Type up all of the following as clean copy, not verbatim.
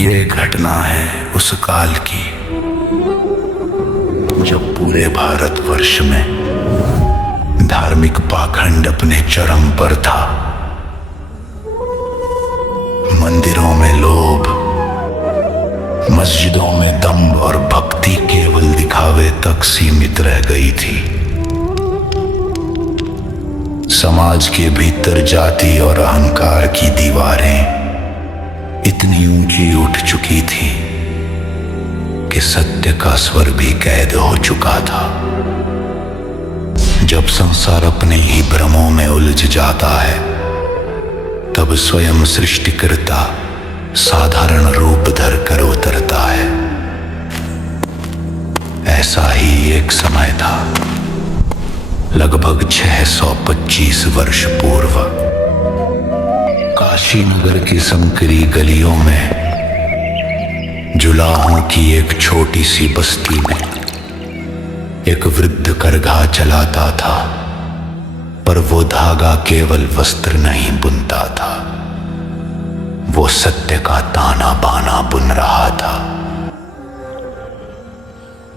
ये घटना है उस काल की जब पूरे भारतवर्ष में धार्मिक पाखंड अपने चरम पर था। मंदिरों में लोभ, मस्जिदों में दम्भ और भक्ति केवल दिखावे तक सीमित रह गई थी। समाज के भीतर जाति और अहंकार की दीवारें इतनी ऊंची उठ चुकी थी कि सत्य का स्वर भी कैद हो चुका था। जब संसार अपने ही भ्रमों में उलझ जाता है, तब स्वयं सृष्टिकर्ता साधारण रूप धर कर उतरता है। ऐसा ही एक समय था, लगभग 625 वर्ष पूर्व। काशी नगर की संकरी गलियों में, जुलाहों की एक छोटी सी बस्ती में एक वृद्ध करघा चलाता था, पर वो धागा केवल वस्त्र नहीं बुनता था, वो सत्य का ताना बाना बुन रहा था।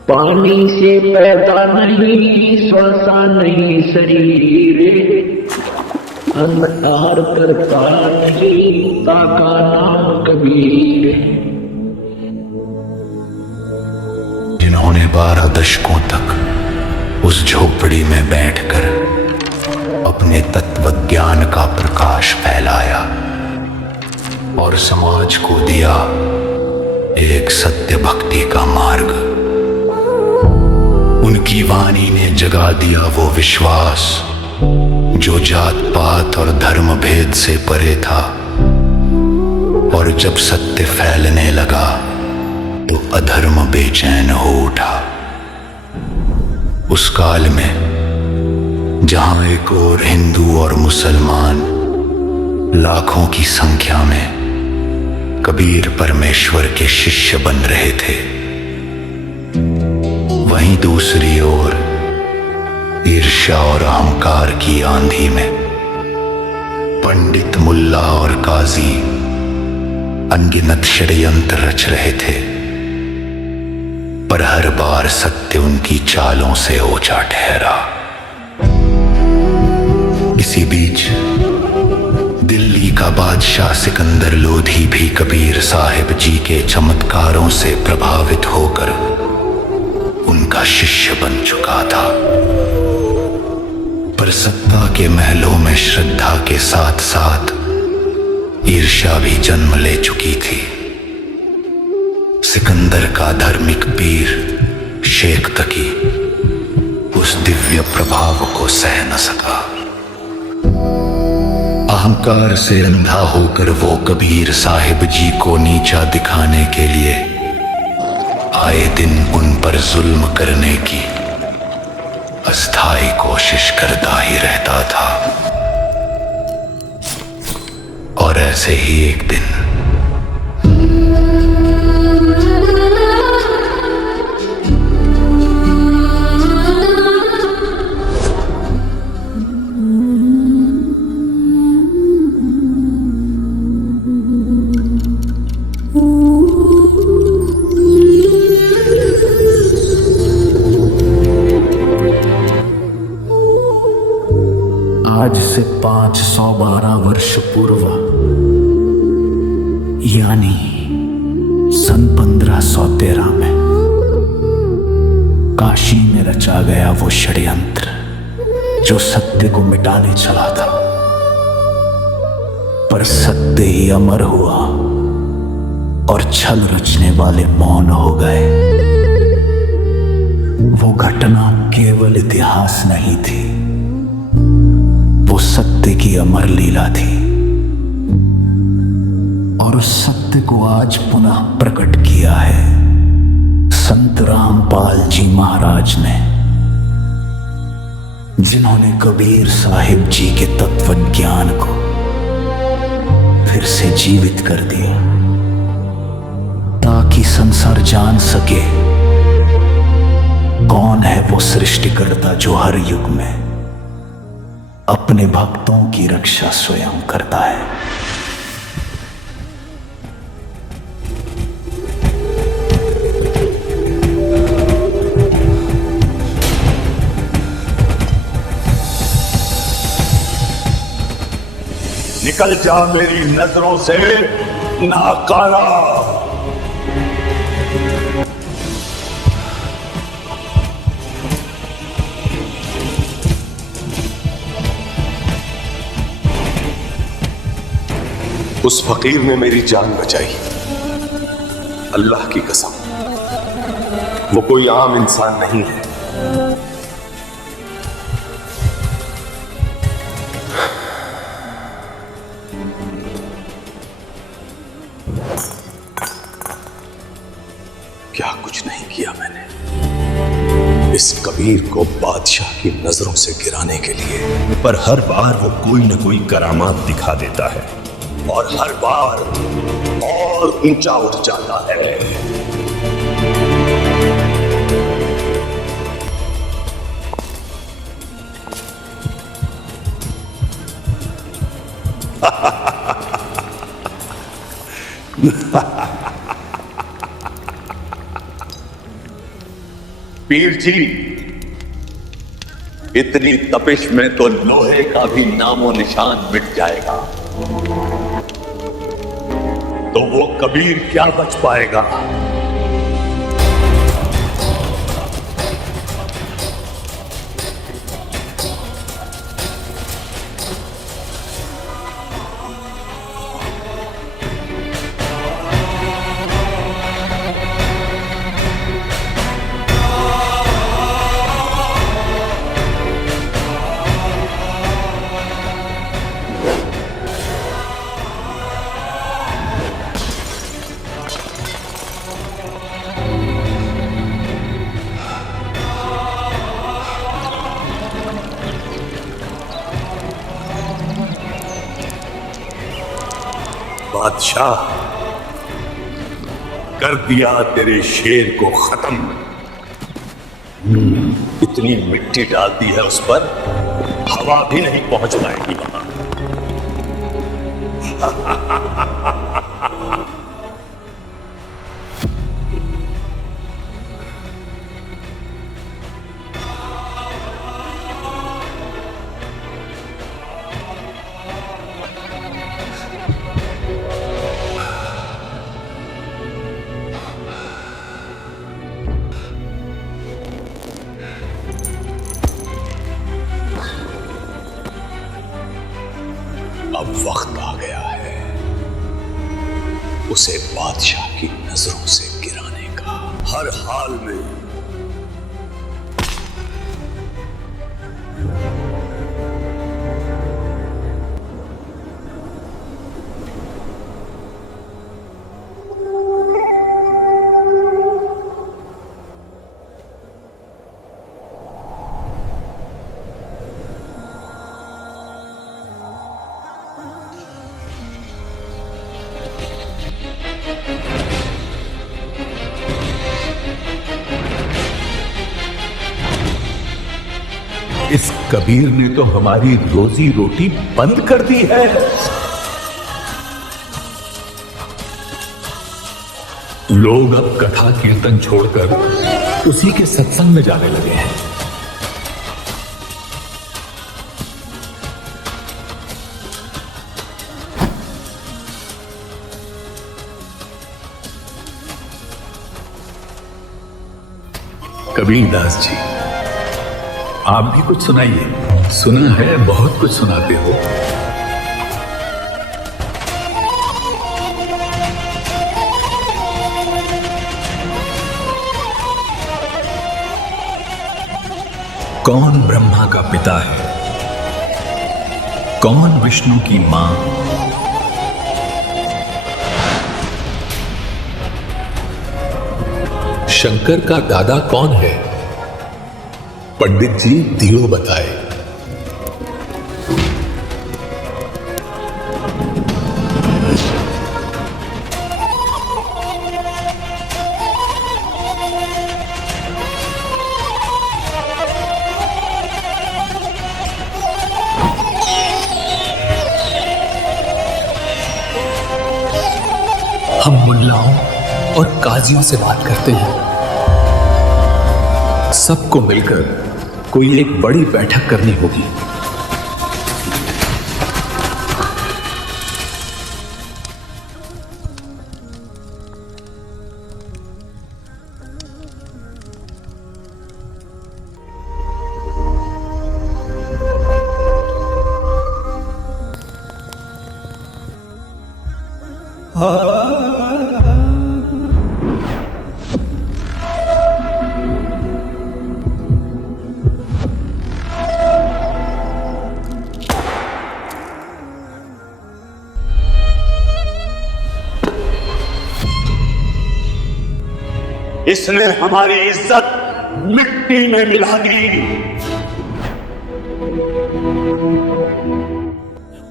पानी से पैदा नहीं, श्वासा नहीं शरीर, अंधकार करता नहीं, ताका नाम कबीर। जिन्होंने 12 दशकों तक उस झोपड़ी में बैठकर अपने तत्वज्ञान का प्रकाश फैलाया और समाज को दिया एक सत्य भक्ति का मार्ग। उनकी वाणी ने जगा दिया वो विश्वास जो जात पात और धर्म भेद से परे था। और जब सत्य फैलने लगा तो अधर्म बेचैन हो उठा। उस काल में जहां एक और हिंदू और मुसलमान लाखों की संख्या में कबीर परमेश्वर के शिष्य बन रहे थे, वहीं दूसरी ओर ईर्ष्या और अहंकार की आंधी में पंडित, मुल्ला और काजी अनगिनत षड्यंत्र रच रहे थे, पर हर बार सत्य उनकी चालों से ऊंचा ठहरा। इसी बीच दिल्ली का बादशाह सिकंदर लोधी भी कबीर साहिब जी के चमत्कारों से प्रभावित होकर उनका शिष्य बन चुका था। पर सत्ता के महलों में श्रद्धा के साथ साथ ईर्ष्या भी जन्म ले चुकी थी। सिकंदर का धार्मिक पीर शेख तकी उस दिव्य प्रभाव को सह न सका। अहंकार से अंधा होकर वो कबीर साहिब जी को नीचा दिखाने के लिए आए दिन उन पर जुल्म करने की अस्थायी कोशिश करता ही रहता था। और ऐसे ही एक दिन आज से 512 वर्ष पूर्व, यानी सन 1513 में काशी में रचा गया वो षड्यंत्र जो सत्य को मिटाने चला था, पर सत्य ही अमर हुआ और छल रचने वाले मौन हो गए। वो घटना केवल इतिहास नहीं थी, वो सत्य की अमर लीला थी। और उस सत्य को आज पुनः प्रकट किया है संत रामपाल जी महाराज ने, जिन्होंने कबीर साहिब जी के तत्वज्ञान को फिर से जीवित कर दिया, ताकि संसार जान सके कौन है वो सृष्टिकर्ता जो हर युग में अपने भक्तों की रक्षा स्वयं करता है। निकल जा मेरी नजरों से नाकारा। उस फकीर ने मेरी जान बचाई, अल्लाह की कसम, वो कोई आम इंसान नहीं है। क्या कुछ नहीं किया मैंने इस कबीर को बादशाह की नजरों से गिराने के लिए, पर हर बार वो कोई न कोई करामात दिखा देता है और हर बार और ऊंचा उठ जाता है। पीर जी, इतनी तपिश में तो लोहे का भी नामो निशान मिट जाएगा, तो वो कबीर क्या बच पाएगा। बादशाह, कर दिया तेरे शेर को खत्म। इतनी मिट्टी डालती है उस पर, हवा भी नहीं पहुंच पाएगी वहां। अब वक्त आ गया है उसे बादशाह की नजरों से गिराने का। हर हाल में इस कबीर ने तो हमारी रोजी रोटी बंद कर दी है। लोग अब कथा कीर्तन छोड़कर उसी के सत्संग में जाने लगे हैं। कबीरदास जी, आप भी कुछ सुनाइए। सुना है बहुत कुछ सुनाते हो। कौन ब्रह्मा का पिता है, कौन विष्णु की मां, शंकर का दादा कौन है, पंडित जी दियो बताए। हम मुल्लाओं और काजियों से बात करते हैं। सबको मिलकर कोई एक बड़ी बैठक करनी होगी। इसने हमारी इज्जत मिट्टी में मिला दी।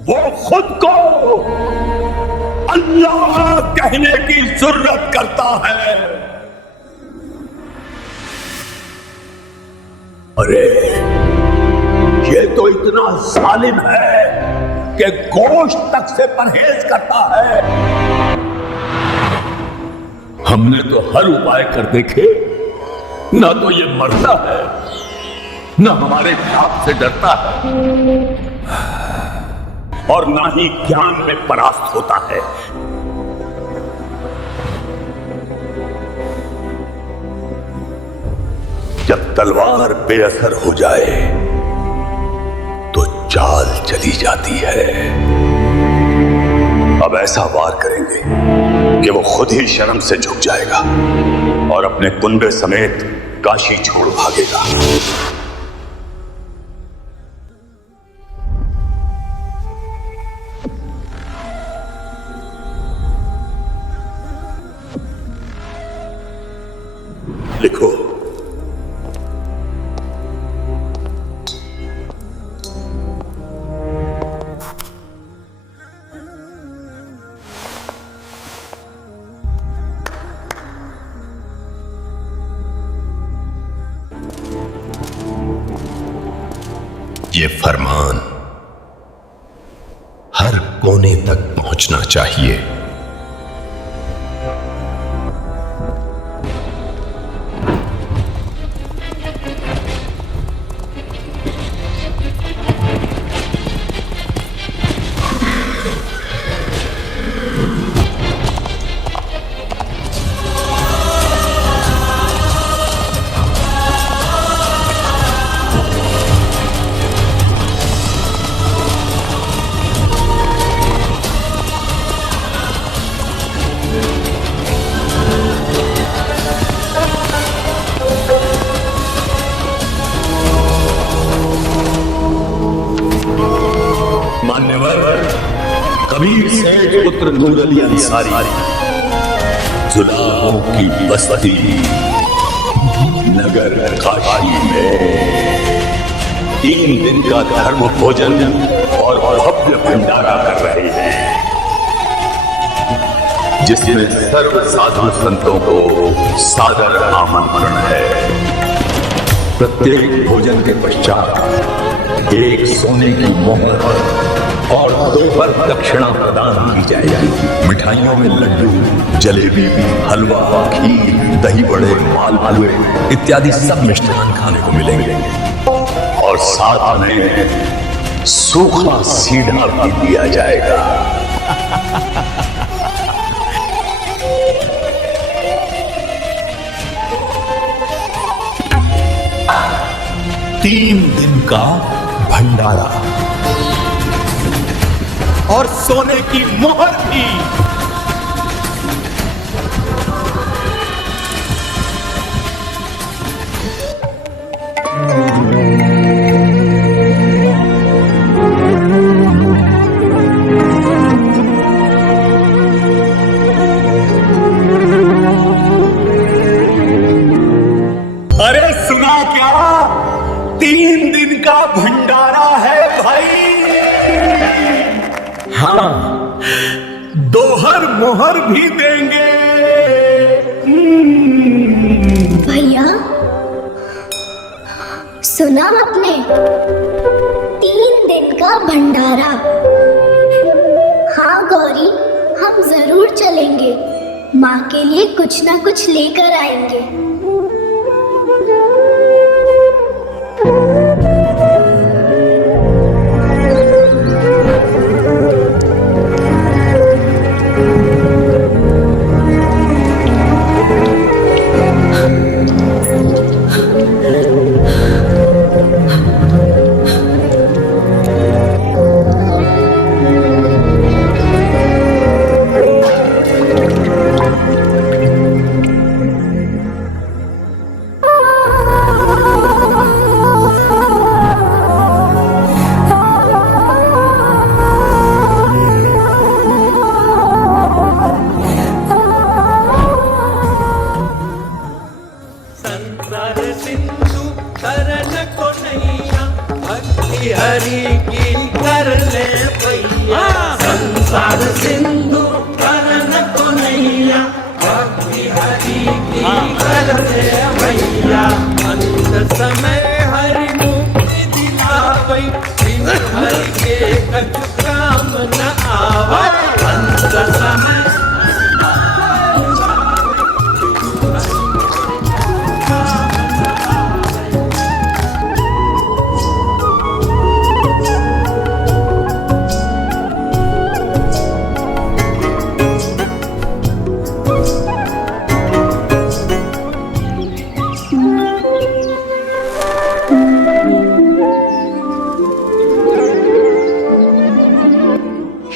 वो खुद को अल्लाह कहने की जरूरत करता है। अरे ये तो इतना जालिम है कि गोश्त तक से परहेज करता है। हमने तो हर उपाय कर देखे, ना तो ये मरता है, ना हमारे पाप से डरता है, और ना ही ज्ञान में परास्त होता है। जब तलवार बेअसर हो जाए तो चाल चली जाती है। अब ऐसा वार करेंगे कि वो खुद ही शर्म से झुक जाएगा और अपने कुनबे समेत काशी छोड़ भागेगा। लिखो। ये फरमान हर कोने तक पहुंचना चाहिए। कबीर सेठ पुत्र नूर अली अंसारी, जुलाहों की बस्ती नगर काशी में 3 दिन का धर्म भोजन और भव्य भंडारा कर रहे हैं, जिसमें सर्व साधु संतों को सादर आमंत्रण है। प्रत्येक भोजन के पश्चात एक सोने की मोहर और 2 पर दक्षिणा प्रदान की जाएगी। मिठाइयों में लड्डू, जलेबी, हलवा, खीर, दही बड़े, मालपुए इत्यादि सब मिष्ठान खाने को मिलेंगे और साथ में सूखा सीढ़ा भी दिया जाएगा। 3 दिन का भंडारा और सोने की मोहर भी। अरे सुना क्या? 3 दिन का भंडारा है भाई। हाँ, दोहर मोहर भी देंगे। भैया सुना आपने? 3 दिन का भंडारा। हाँ गौरी, हम जरूर चलेंगे, माँ के लिए कुछ ना कुछ लेकर आएंगे।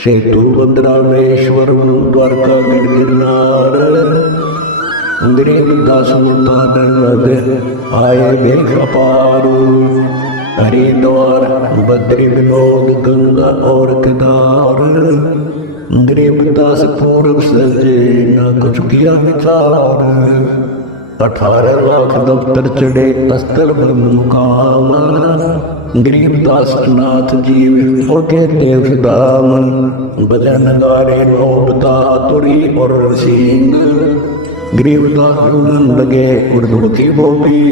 सेतु भद्रामेश्वर द्वारका गिरनार गरीब दास आए देख अपार हरिद्वार बद्री विनोद गंगा और केदार गरीब दास पूर्व सजे न कुछ किया विचार 18 लाख दफ्तर चढ़े अस्तर मुकाम गरीबदास नाथ जीव उनके देव दाम भजन गारे नोबता तुरी और सिंह गरीबदास उड़न लगे उर्दू की बोली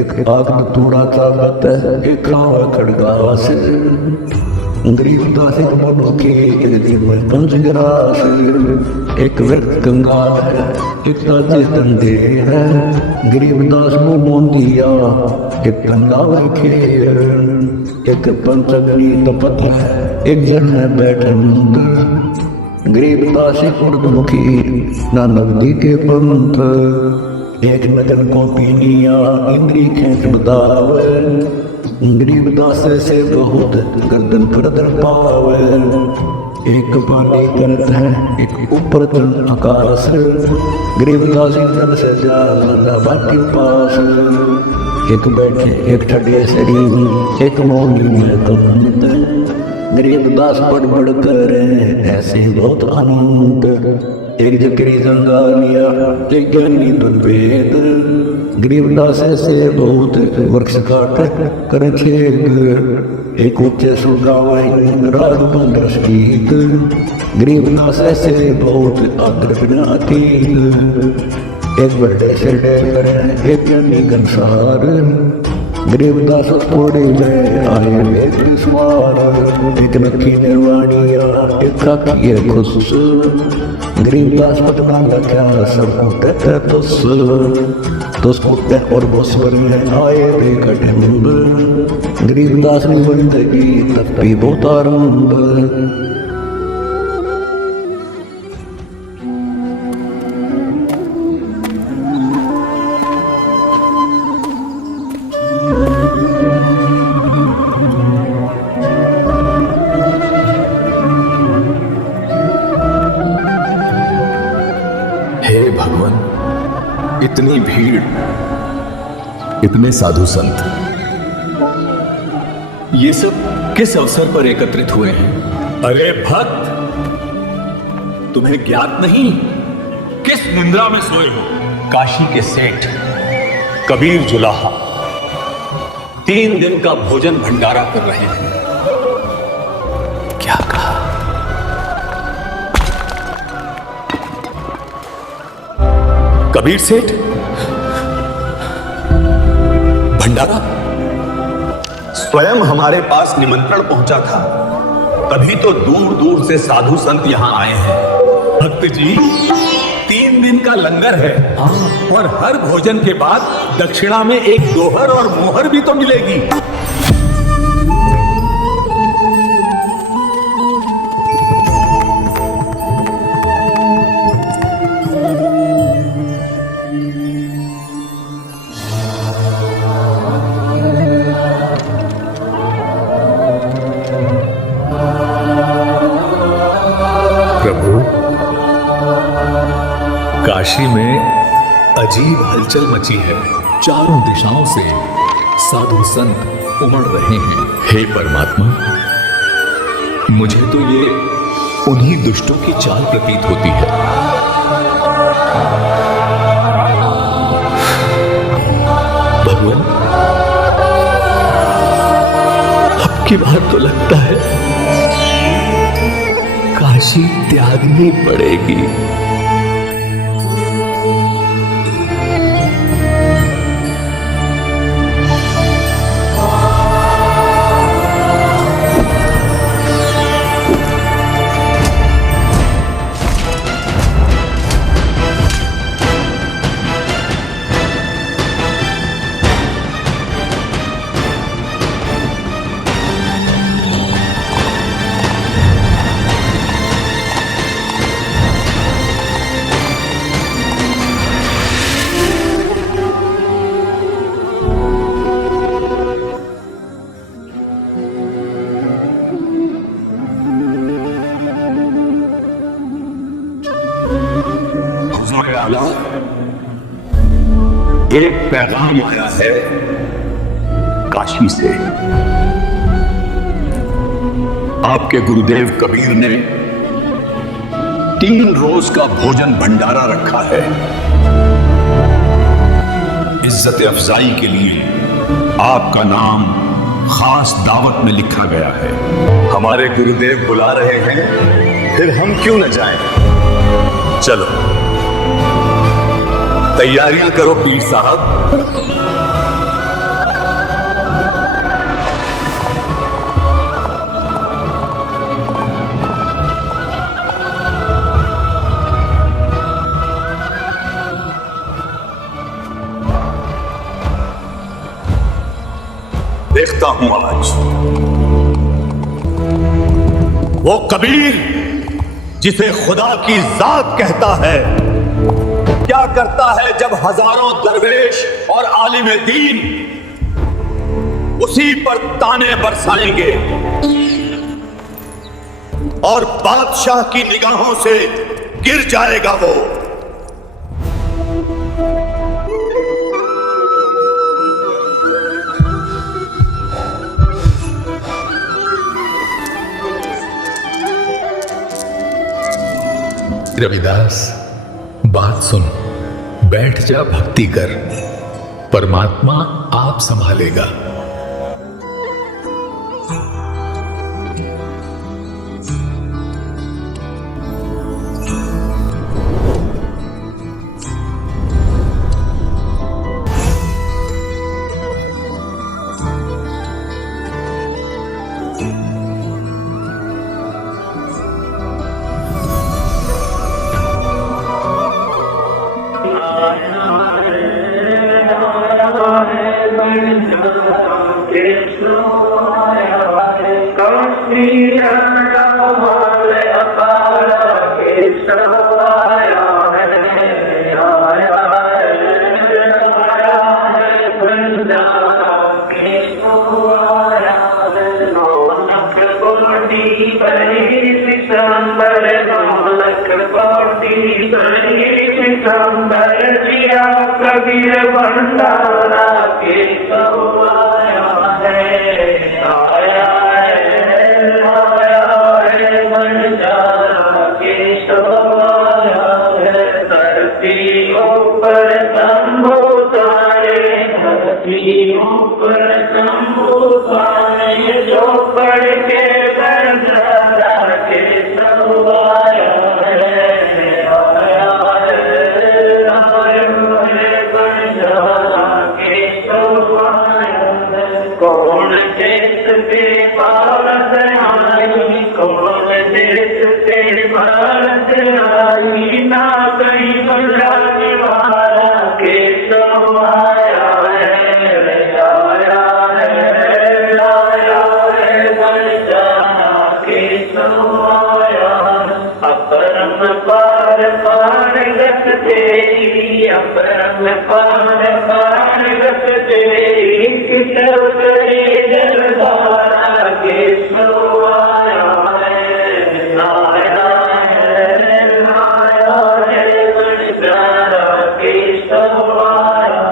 एक आग तूड़ा चालत एक खावा खड़गास गरीबदास एक मनुखी एक जीवन पंचग्रास एक व्यक्त कंगाल है एक ताजे तंदे है गरीबदास को मोंदिया एक तंगा खेर एक पंचगनी तपत है एक जन है बैठन गरीबदास एक उर्दमुखी ना नगदी के पंथ एक नगन को पीनिया इंद्री खेच बदावे गरीबदास से बहुत गर्दन पर पावे एक पानी करत है एक ऊपर चल आकाश गरीबदास जल से जा बाटी पास एक बैठे एक ठंडे शरीर एक मौली में तुम गरीबदास बड़ करे ऐसे बहुत आनंद एक जकरी जंगालिया एक ज्ञानी दुर्वेद गरीबदास से बहुत वृक्ष काट कर छेद एक उच्च सुगावे राग बंदर गीत गरीबदास से बहुत अग्र बिनाती एक बड़े से करे एक ज्ञानी घनसार गरीबदास थोड़े में आए एक सवार एक नखी निर्वाणिया एक खाकी खुश गरीबदास पटना लगा सब कहते तुस कुत्ते और बोसवर में आए बेकट गरीबदास ने बंदगी तपी बहुत आरंभ इतनी भीड़, इतने साधु संत, ये सब किस अवसर पर एकत्रित हुए हैं? अरे भक्त, तुम्हें ज्ञात नहीं किस निंद्रा में सोए हो? काशी के सेठ कबीर जुलाहा 3 दिन का भोजन भंडारा कर रहे हैं। क्या कहा? कबीर सेठ भंडारा? स्वयं हमारे पास निमंत्रण पहुंचा था, तभी तो दूर दूर से साधु संत यहां आए हैं। भक्त जी, 3 दिन का लंगर है और हर भोजन के बाद दक्षिणा में एक दोहर और मोहर भी तो मिलेगी। काशी में अजीब हलचल मची है। चारों दिशाओं से साधु संत उमड़ रहे हैं। हे परमात्मा, मुझे तो ये उन्हीं दुष्टों की चाल प्रतीत होती है। भगवान, अब की बात तो लगता है काशी त्यागनी पड़ेगी। आज़म आला, एक पैगाम आया है काशी से। आपके गुरुदेव कबीर ने 3 रोज का भोजन भंडारा रखा है। इज्जत अफजाई के लिए आपका नाम खास दावत में लिखा गया है। हमारे गुरुदेव बुला रहे हैं, फिर हम क्यों न जाएं? चलो तैयारियां करो पीर साहब। देखता हूं आज वो कबीर जिसे खुदा की जात कहता है क्या करता है जब हजारों दरवेश और आलिम दीन उसी पर ताने बरसाएंगे और बादशाह की निगाहों से गिर जाएगा वो। रविदास, बात सुन, बैठ जा, भक्ति कर, परमात्मा आप संभालेगा। कबीर भंडारा के आया है भंडारा के धरती ऊपर शंभु सारे, धरती ऊपर शंभु सारे, जो पढ़ के भंडारा के आया कौन देश से भारत आई, कौन देश से भारत आई, ना कहीं गुजरात वाला के आया है, आया है बंजारा के आया। अपरम पार पार गत तेरी, अपरम पार पार गत तेरी, किशोर दरबारा के आया है बंजारा के आया।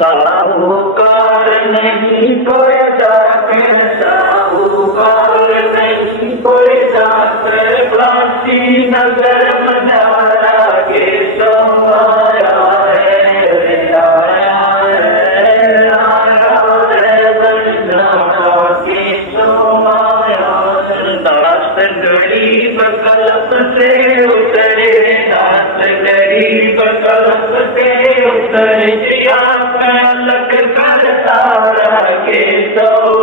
साहूकार नहीं कोई जाते, साहूकार नहीं कोई जाते, बासी नगर मनारा के आया गरीब कल्प से उतरे, दास गरीब कल्प से उतरे, लख कर तारा के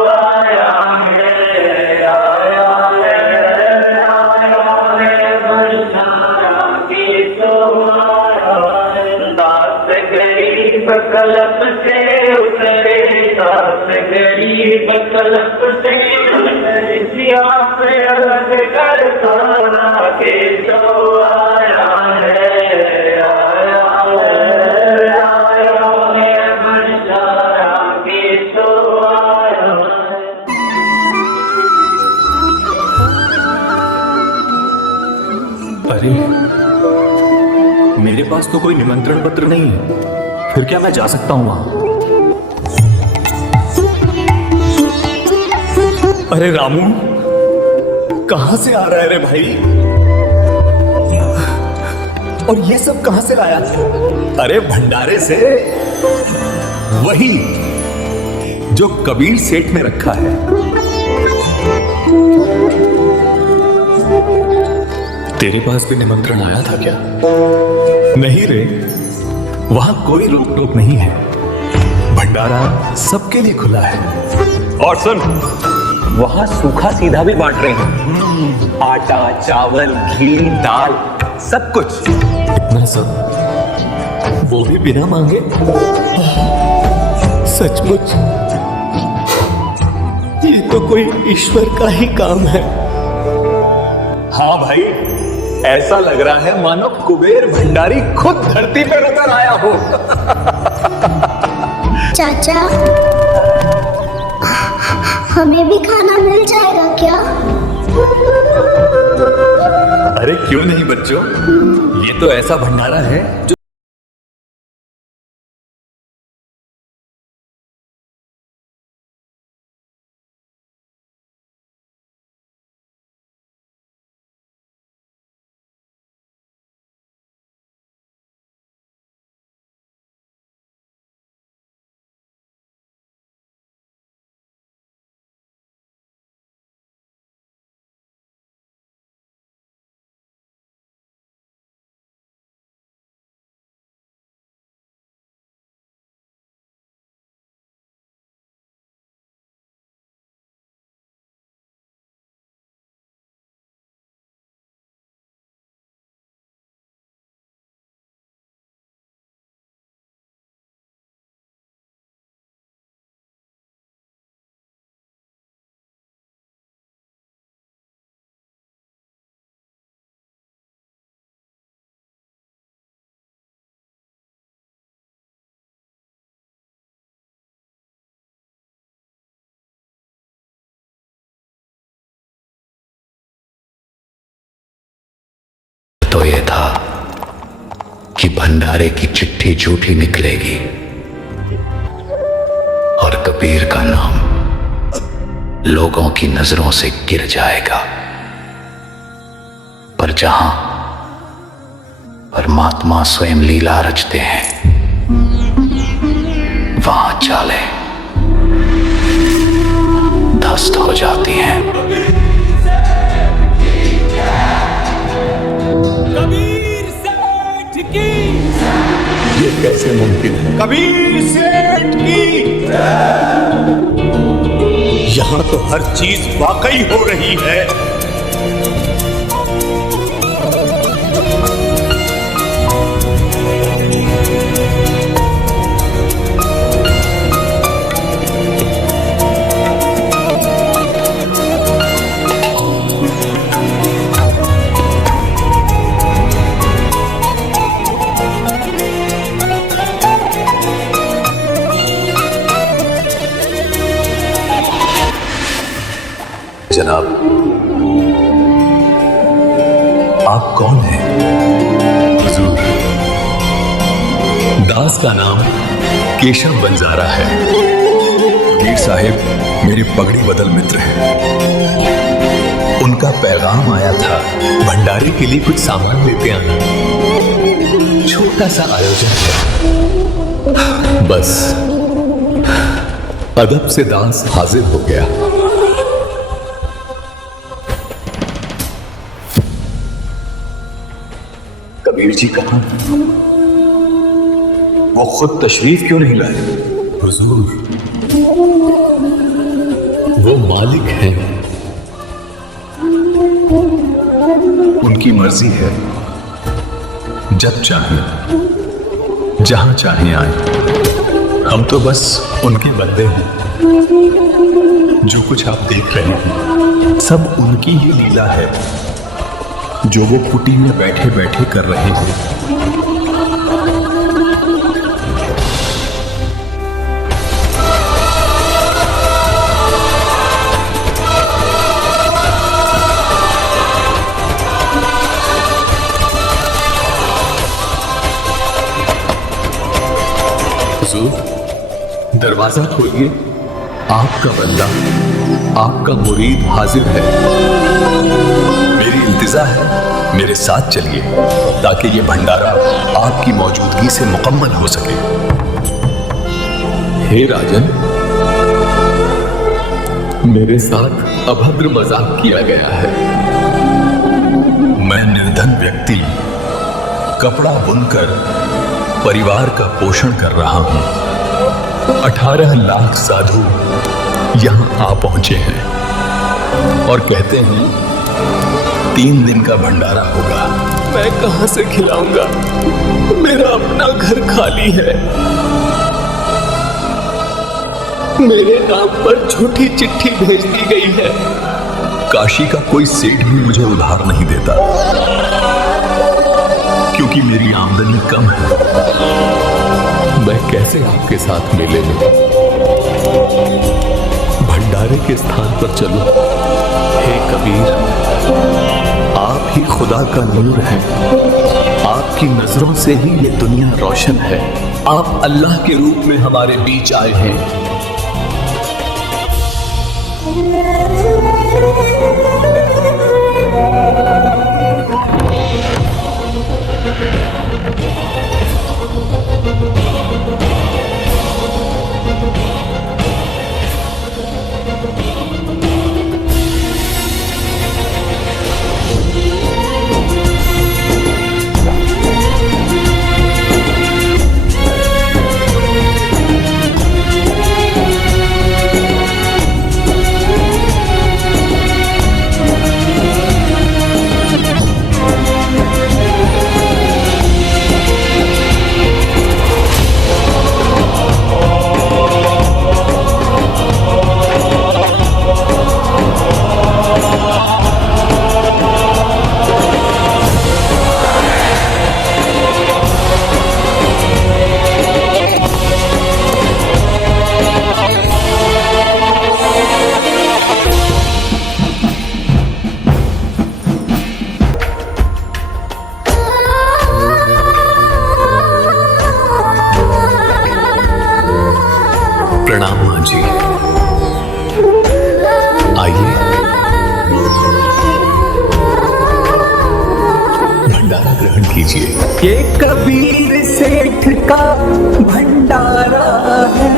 आया है, आया है बंजारा के आया। दास गरीब कल्प से उतरे, दास गरीब कल्प से उतरे, अलग कर तारा के आया है, आया है बंजारा के आया। अरे मेरे पास तो कोई निमंत्रण पत्र नहीं है, फिर क्या मैं जा सकता हूं वहां? अरे रामू, कहां से आ रहा है रे भाई? और ये सब कहां से लाया था? अरे भंडारे से, वही जो कबीर सेठ ने रखा है। तेरे पास भी निमंत्रण आया था क्या? नहीं रे, वहां कोई रोक टोक नहीं है, भंडारा सबके लिए खुला है। और सुन, वहां सूखा सीधा भी बांट रहे हैं, आटा, चावल, घी, दाल, सब कुछ। इतना सब, वो भी बिना मांगे? सचमुच ये तो कोई ईश्वर का ही काम है। हाँ भाई, ऐसा लग रहा है मानो कुबेर भंडारी खुद धरती पर उतर आया हो। चाचा, हमें भी खाना मिल जाएगा क्या? अरे क्यों नहीं बच्चों, ये तो ऐसा भंडारा है जो तो ये था कि भंडारे की चिट्ठी झूठी निकलेगी और कबीर का नाम लोगों की नजरों से गिर जाएगा। पर जहां परमात्मा स्वयं लीला रचते हैं, वहां चालें ध्वस्त हो जाती हैं। कबीर सेठ की, ये कैसे मुमकिन है? कबीर सेठ की। यहां तो हर चीज वाकई हो रही है। जनाब, आप कौन हैं? हुजूर, दास का नाम केशव बंजारा है। मीर साहिब मेरे पगड़ी बदल मित्र हैं। उनका पैगाम आया था, भंडारे के लिए कुछ सामान लेते आना। छोटा सा आयोजन है, बस। अदब से दास हाजिर हो गया। कबीर जी कहाँ? वो खुद तशरीफ क्यों नहीं लाए? हुजूर, वो मालिक हैं, उनकी मर्जी है, जब चाहें जहां चाहें आए। हम तो बस उनके बंदे हैं। जो कुछ आप देख रहे हैं सब उनकी ही लीला है, जो वो कुटी में बैठे बैठे कर रहे हैं। हुजूर दरवाजा खोलिए, आपका बंदा, आपका मुरीद हाजिर है। मेरी इल्तिजा है, मेरे साथ चलिए ताकि ये भंडारा आपकी मौजूदगी से मुकम्मल हो सके। हे राजन, मेरे साथ अभद्र मजाक किया गया है। मैं निर्धन व्यक्ति कपड़ा बुनकर परिवार का पोषण कर रहा हूं। 18 लाख साधु यहां आ पहुंचे हैं और कहते हैं 3 दिन का भंडारा होगा। मैं कहां से खिलाऊंगा? मेरा अपना घर खाली है। मेरे नाम पर झूठी चिट्ठी भेज दी गई है। काशी का कोई सेठ भी मुझे उधार नहीं देता क्योंकि मेरी आमदनी कम है। मैं कैसे आपके साथ मेले में भंडारे के स्थान पर चलूं? हे कबीर, आप ही खुदा का नूर हैं। आपकी नजरों से ही ये दुनिया रोशन है। आप अल्लाह के रूप में हमारे बीच आए हैं। प्रणाम मां जी, आइए भंडारा ग्रहण कीजिए। ये कबीर सेठ का भंडारा है।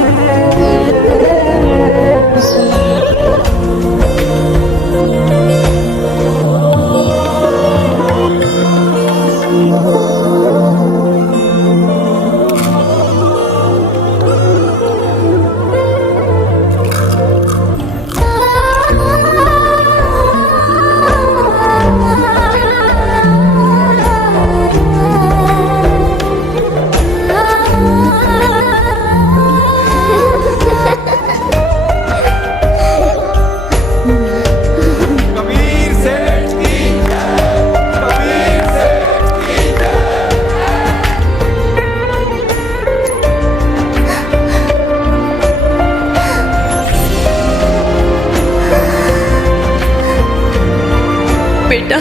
बेटा,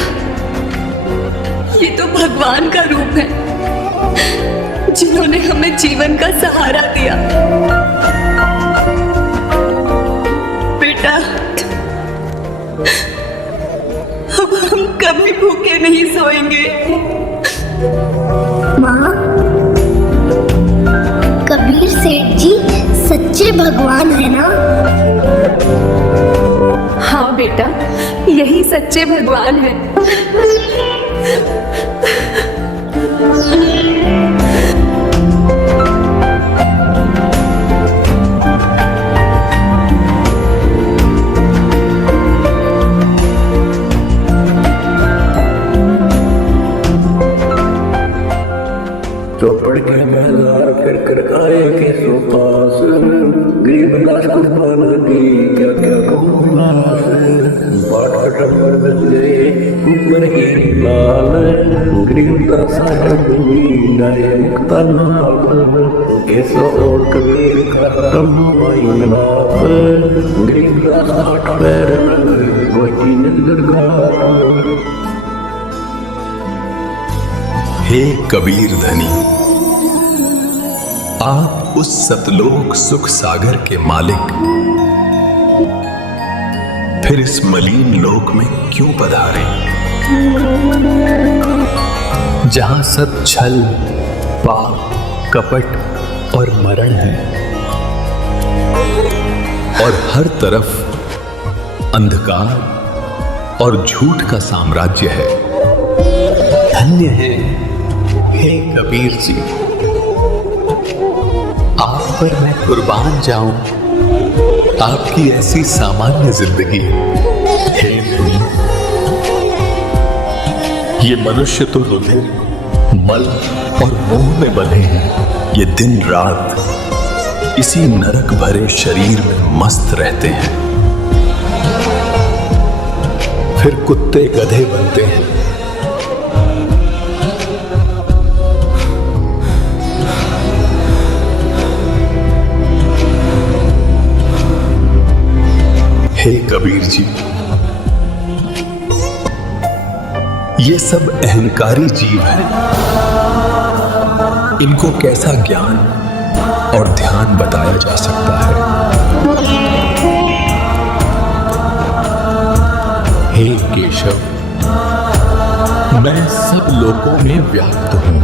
ये तो भगवान का रूप है जिन्होंने हमें जीवन का सहारा दिया। बेटा, अब हम कभी भूखे नहीं सोएंगे। माँ, कबीर सेठ जी सच्चे भगवान है ना? हाँ बेटा, यही सच्चे भगवान हैं। चौपड़ के बाजार फिर करकाए के सोपास, गरीब दास कुर्बान दी क्या क्या कहूँ नास। बाट कटंबर बच गए ऊपर ही लाल, गरीब दास डूबी डाले मुक्ता नाल। कैसो और कबीर का तम नास, गरीब दास पैर वही नजर। हे कबीर धनी, आप उस सतलोक सुख सागर के मालिक फिर इस मलिन लोक में क्यों पधारे, जहां सब छल, पाप, कपट और मरण है और हर तरफ अंधकार और झूठ का साम्राज्य है। धन्य है हे कबीर जी, आप पर मैं कुर्बान जाऊं, आपकी ऐसी सामान्य जिंदगी। हे मुनि, ये मनुष्य तो रुधिर, मल और मोह में बंधे हैं। ये दिन रात इसी नरक भरे शरीर में मस्त रहते हैं, फिर कुत्ते गधे बनते हैं। हे कबीर जी, ये सब अहंकारी जीव हैं। इनको कैसा ज्ञान और ध्यान बताया जा सकता है? हे केशव, मैं सब लोकों में व्याप्त हूं,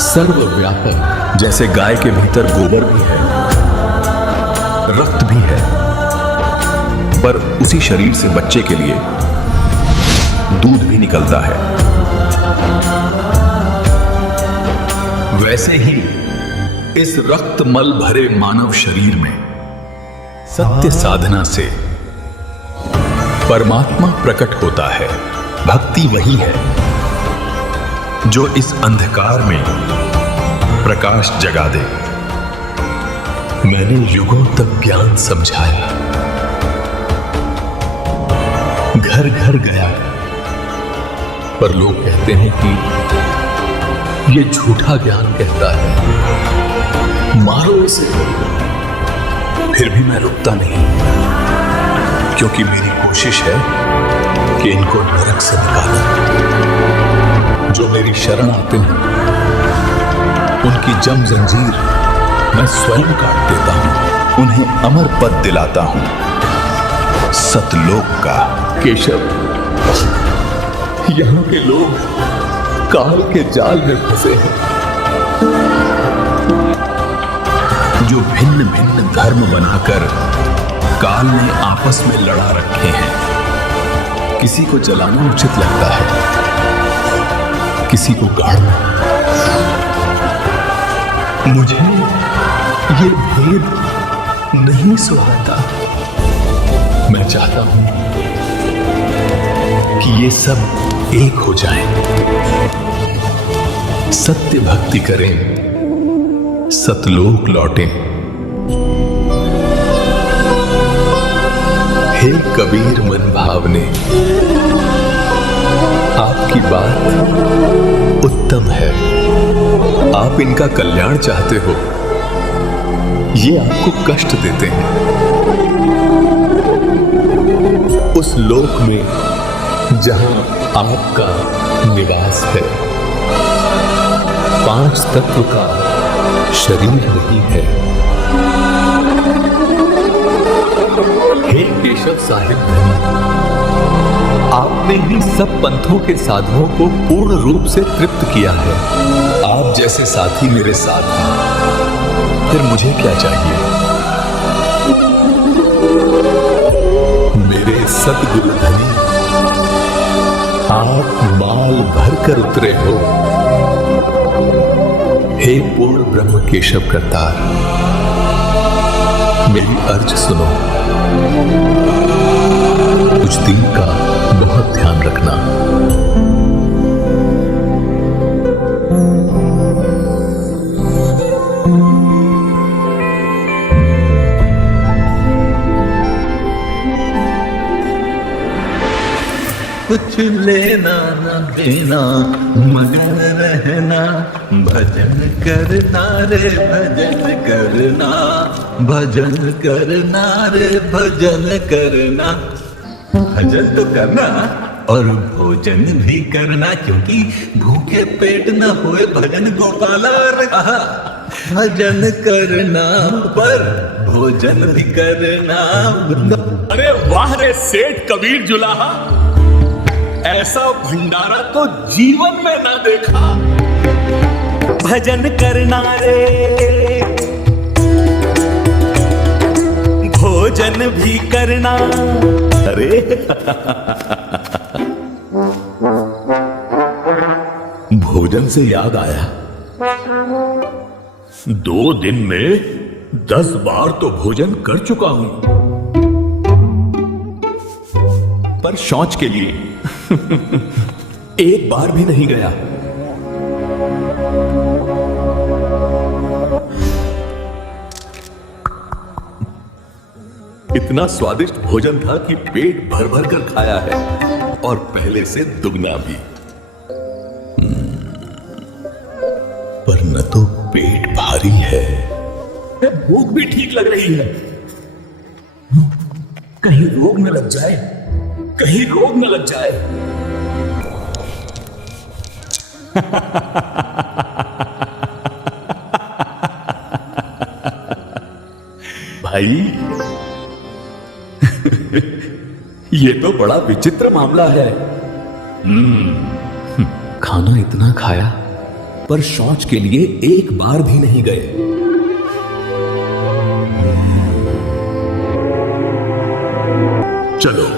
सर्वव्यापक। जैसे गाय के भीतर गोबर भी है, रक्त भी है, पर उसी शरीर से बच्चे के लिए दूध भी निकलता है, वैसे ही इस रक्तमल भरे मानव शरीर में सत्य साधना से परमात्मा प्रकट होता है। भक्ति वही है जो इस अंधकार में प्रकाश जगा दे। मैंने युगों तक ज्ञान समझाया, घर घर गया, पर लोग कहते हैं कि ये झूठा ज्ञान कहता है, मारो इसे। फिर भी मैं रुकता नहीं, क्योंकि मेरी कोशिश है कि इनको नरक से निकालूं। जो मेरी शरण आते हैं उनकी जम जंजीर मैं स्वयं काट देता हूं, उन्हें अमर पद दिलाता हूं, सतलोक का। केशव, यहां के लोग काल के जाल में फंसे हैं, जो भिन्न भिन्न धर्म बनाकर काल ने आपस में लड़ा रखे हैं। किसी को जलाना उचित लगता है, किसी को गाड़ना। मुझे ये भेद नहीं सुहाता। मैं चाहता हूं कि ये सब एक हो जाएं, सत्य भक्ति करें, सतलोक लौटें। हे कबीर मन भावने, आपकी बात उत्तम है। आप इनका कल्याण चाहते हो, ये आपको कष्ट देते हैं। उस लोक में जहां आपका निवास है, 5 तत्व का शरीर नहीं है। हे केशव साहिब धनी, आपने ही सब पंथों के साधुओं को पूर्ण रूप से तृप्त किया है। आप जैसे साथी मेरे साथ हैं, फिर मुझे क्या चाहिए? मेरे सतगुरु धनी, आप माल भरकर उतरे हो। हे पूर्ण ब्रह्म केशव करतार, मेरी अर्ज सुनो। कुछ दिन का बहुत ध्यान रखना। कुछ लेना न देना, मगन रहना, भजन करना रे भजन करना, भजन करना रे भजन करना। भजन तो करना और भोजन भी करना, क्योंकि भूखे पेट न होए भजन गोपाला रे। भजन करना पर भोजन भी करना। अरे वाह रे सेठ कबीर जुलाहा, ऐसा भंडारा तो जीवन में ना देखा। भजन करना रे, भोजन भी करना। अरे भोजन से याद आया, 2 दिन में 10 बार तो भोजन कर चुका हूं, पर शौच के लिए एक बार भी नहीं गया। इतना स्वादिष्ट भोजन था कि पेट भर भर कर खाया है, और पहले से दुगना भी। पर न तो पेट भारी है, भूख भी ठीक लग रही है। कहीं रोग न लग जाए, कहीं रोग न लग जाए। भाई ये तो बड़ा विचित्र मामला है। खाना इतना खाया पर शौच के लिए एक बार भी नहीं गए। चलो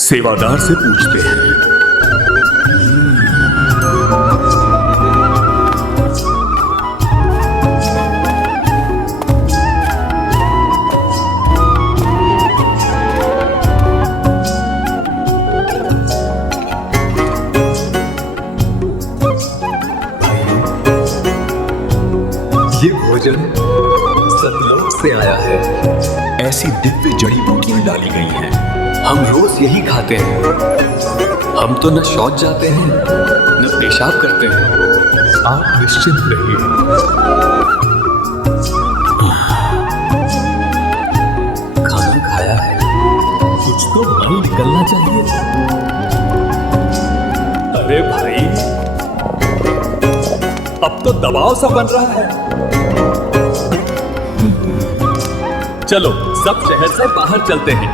सेवादार से पूछते हैं। ये भोजन सतलोक से आया है। ऐसी दिव्य जड़ी बूटियां डाली गई हैं, हम रोज यही खाते हैं। हम तो न शौच जाते हैं न पेशाब करते हैं। आप निश्चिंत रहिए। खाना खाया है, कुछ तो मन निकलना चाहिए। अरे भाई, अब तो दबाव सा बन रहा है। चलो सब शहर से बाहर चलते हैं।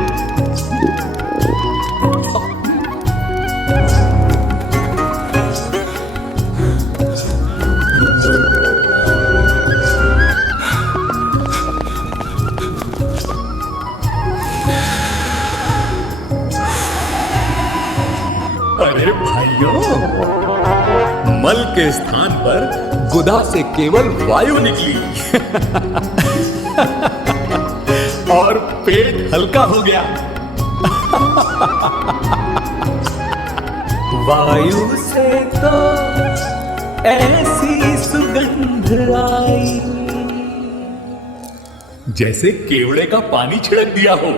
अरे भाइयों, मल के स्थान पर गुदा से केवल वायु निकली और पेट हल्का हो गया। वायु से तो ऐसी सुगंध आई जैसे केवड़े का पानी छिड़क दिया हो।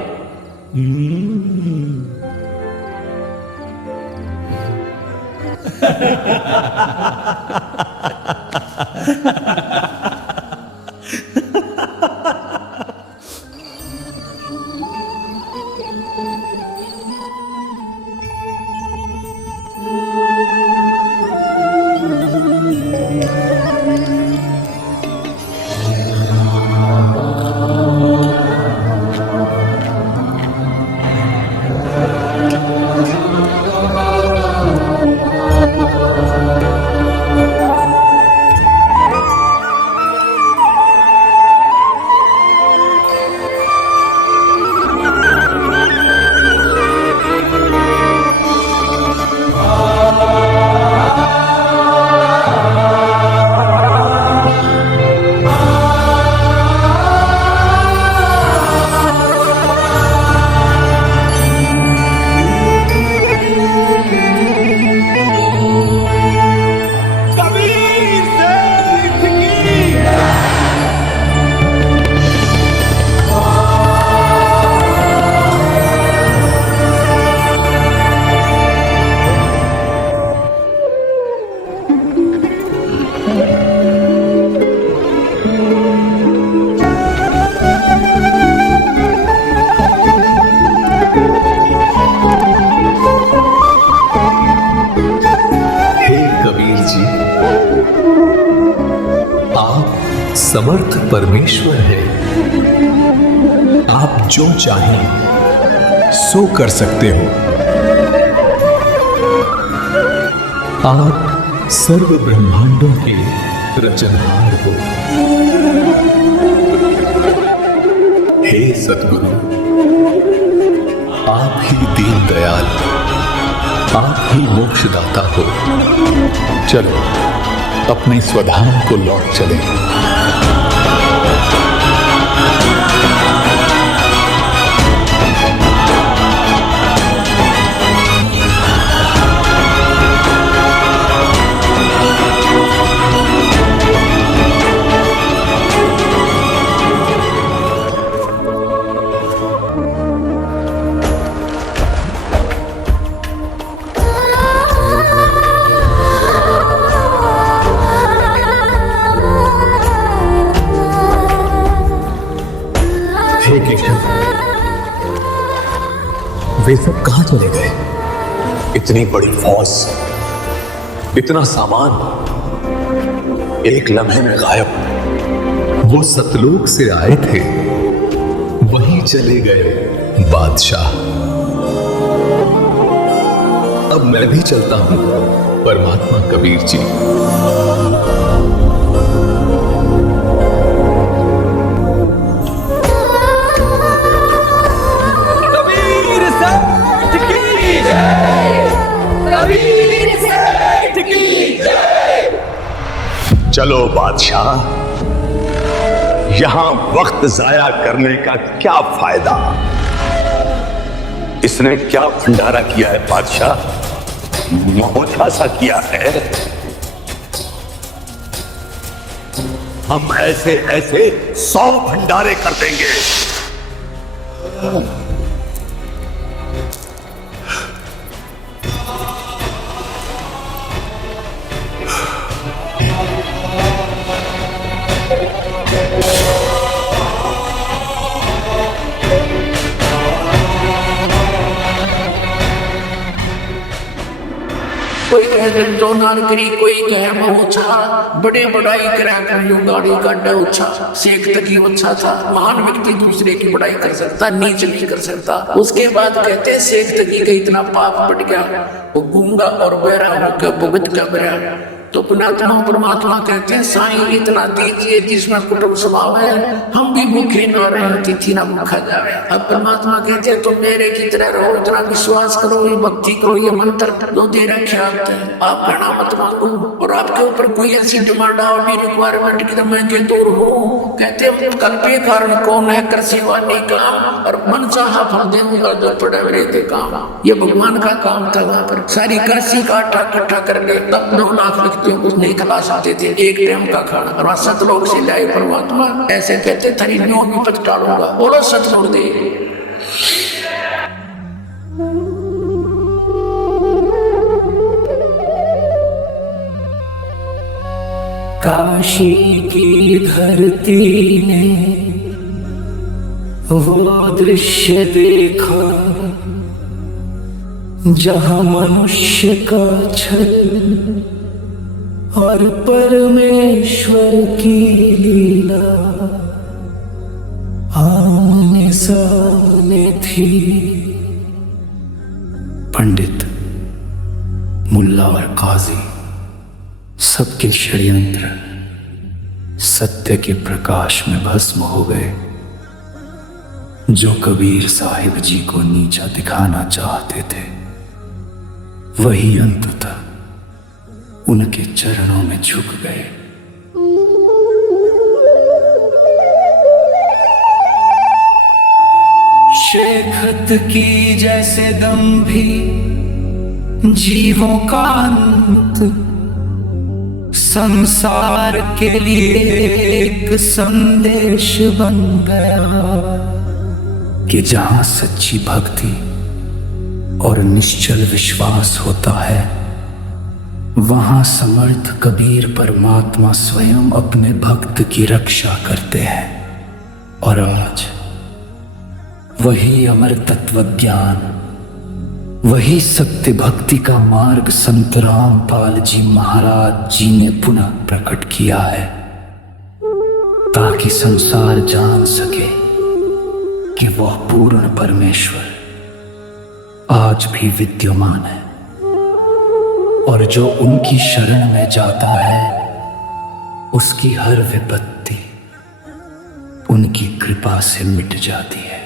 समर्थ परमेश्वर है। आप जो चाहें सो कर सकते हो। आप सर्व ब्रह्मांडों के रचनहार हो। हे सद्गुरु, आप ही दीन दयाल, आप ही मोक्षदाता हो। चलो अपने स्वधाम को लौट चलें। वे सब कहां चले गए? इतनी बड़ी फौज, इतना सामान एक लम्हे में गायब। वो सतलोक से आए थे, वहीं चले गए बादशाह। अब मैं भी चलता हूं परमात्मा कबीर जी। चलो बादशाह, यहां वक्त जाया करने का क्या फायदा? इसने क्या भंडारा किया है बादशाह? मोहता सा किया है। हम ऐसे ऐसे 100 भंडारे कर देंगे। कोई कहे तो नानकरी, कोई कहे मोचा, बड़े बड़ाई करा कर यूं गाड़ी काटा उछा, शेख तकी अच्छा था। महान व्यक्ति दूसरे की बड़ाई कर सकता, नीच नहीं कर सकता। उसके बाद कहते हैं शेख तकी का इतना पाप बढ़ गया, वो गूंगा और बहरा होकर भुगत का बहरा। तो पुण्यात्मा परमात्मा कहते हैं साईं इतना दीजिए जिसमें कुटुंब स्वभाव है, हम भी भूखे न रहे, अतिथि ना भूखा जाए। अब परमात्मा कहते हैं तुम मेरे की तरह रहो, इतना विश्वास करो, ये भक्ति करो, ये मंत्र जो दे रखे आप कहना मत मांगो। और आपके ऊपर कोई ऐसी डिमांड आओ मेरी रिक्वायरमेंट की तो मैं के दूर हूँ। कहते हैं कल्पे कारण कौन है कर सेवा नहीं काम, और मन चाहा फल देंगे जो पड़े रहते काम। ये भगवान का काम था। वहां पर सारी काशी का आटा इकट्ठा करके 9 लाख कुछ नहीं खिला सकते थे, एक टाइम का खाना। और सतलोक से लाए परमात्मा, ऐसे कहते थरी न्यों विपद टालूंगा। बोलो सतलोक दे। काशी की धरती ने वो दृश्य देखा जहां मनुष्य का छल और परमेश्वर की लीला आमने सामने थी। पंडित, मुल्ला और काजी सबके षड्यंत्र सत्य के प्रकाश में भस्म हो गए। जो कबीर साहिब जी को नीचा दिखाना चाहते थे, वही अंततः उनके चरणों में झुक गए। शेखत की जैसे दम भी जीवों का अंत, संसार के लिए एक संदेश बन गया कि जहां सच्ची भक्ति और निश्चल विश्वास होता है, वहां समर्थ कबीर परमात्मा स्वयं अपने भक्त की रक्षा करते हैं। और आज वही अमर तत्व ज्ञान, वही सत्य भक्ति का मार्ग संत रामपाल जी महाराज जी ने पुनः प्रकट किया है। ताकि संसार जान सके कि वह पूर्ण परमेश्वर आज भी विद्यमान है और जो उनकी शरण में जाता है उसकी हर विपत्ति उनकी कृपा से मिट जाती है।